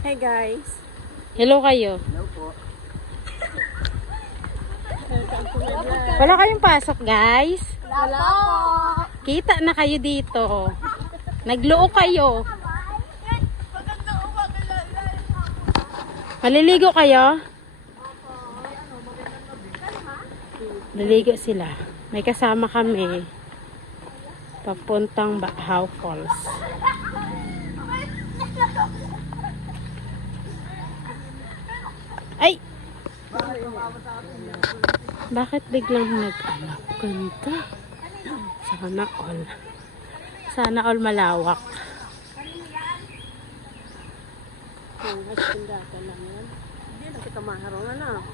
Hey guys. Hello kayo. Hello po. Wala kayong pasok, guys. Wala po. Kita na kayo dito. Nagloo kayo. Maliligo kayo? Naligo sila. May kasama kami. Papuntang Bahaw Falls. Ay! Bakit biglang nag-ano? Ganda. Sana all. Sana all malawak. Hindi na kita maharong na.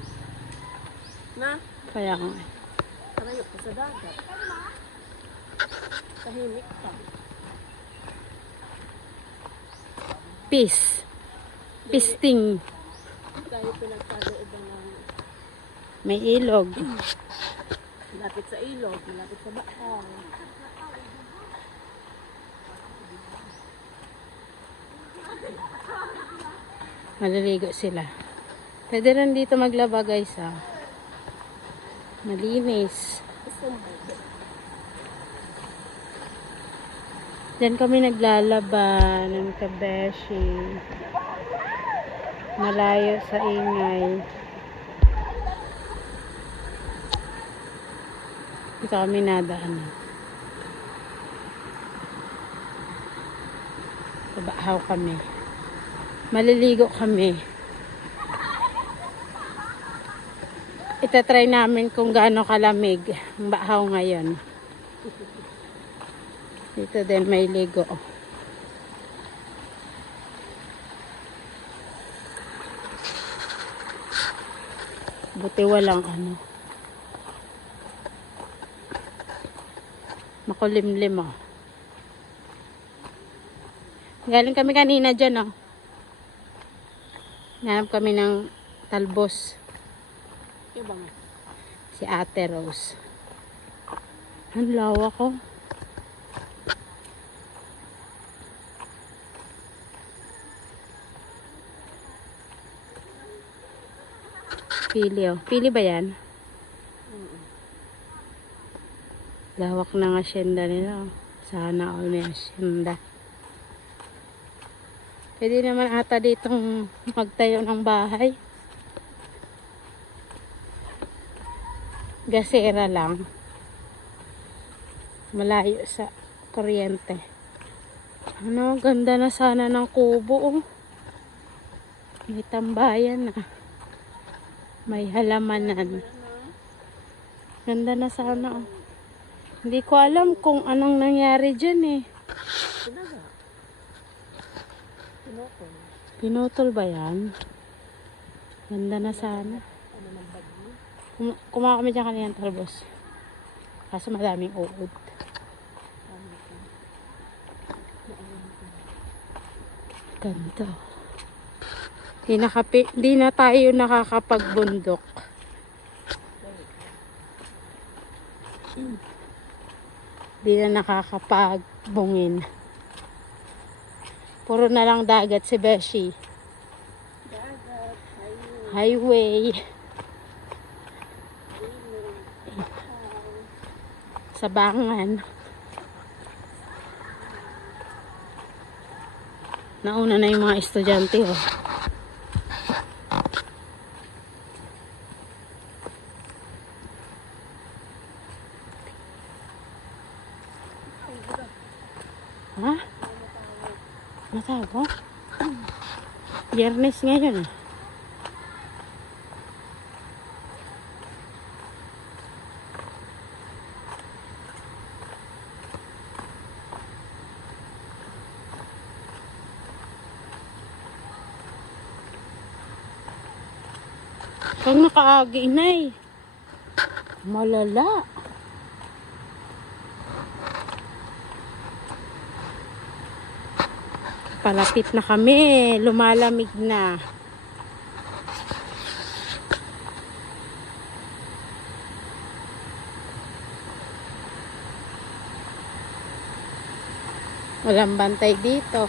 Na? Kaya nga. Karayok ka sa dagat. Tahimik pa. Peace. Pisting. Tayo pinagkalooban ng May ilog. malapit sa ilog, malapit sa bahaw. Maliligo sila. Pwede rin dito maglaba, guys, ah. Malinis. Diyan kami naglalaba ng kabeshi. Malayo sa ingay. Dito kami nadaan. Bahaw kami. Maliligo kami. Itatry namin kung gaano kalamig ang Bahaw ngayon. Dito din may ligo. Buti walang ano. Makulimlim, oh. Galing kami kanina dyan, oh. Hanap kami ng talbos. Iba nga. Si Ate Rose. Ang lawa ko. Pili, oh. Pili ba yan? Lawak ng asyenda nila, oh. Sana all may asyenda. Pwede naman ata ditong magtayo ng bahay. Gasera lang. Malayo sa kuryente. Ano, ganda na sana ng kubo, oh. May tambayan na. May halamanan. Ganda na sana, oh. Hindi ko alam kung anong nangyari dyan, eh. Talaga. Pinokon. Pinutol ba yan? Ganda na sana. Ano ng bagyo? Kumain kami dyan kanina ng talbos. Kaso madaming uod. Ganto. Di na tayo nakakapagbundok. Di na nakakapagbungin. Puro na lang dagat si Beshi. Dagat, Highway. Sabangan. Nauna na yung mga estudyante, oh. Ha? Matawag? Biyernes ngayon, ah. Pag nakaagi na, eh. Malala. Palapit na kami. Lumalamig na. Walang bantay dito.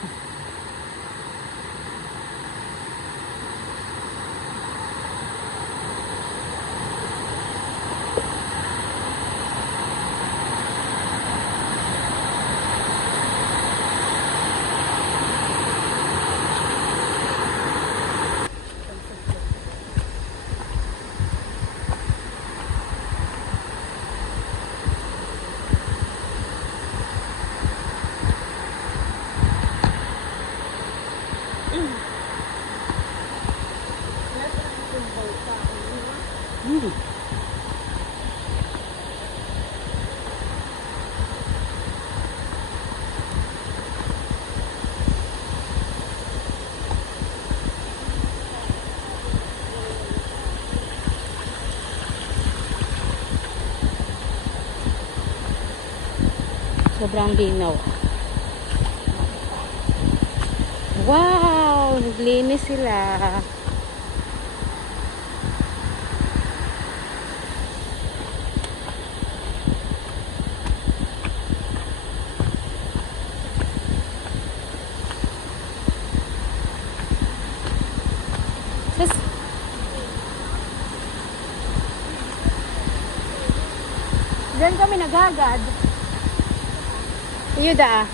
Hmm. Sobrang linaw. Wow! Naglinis sila. Sus! Diyan kami nagagad. Iyo da.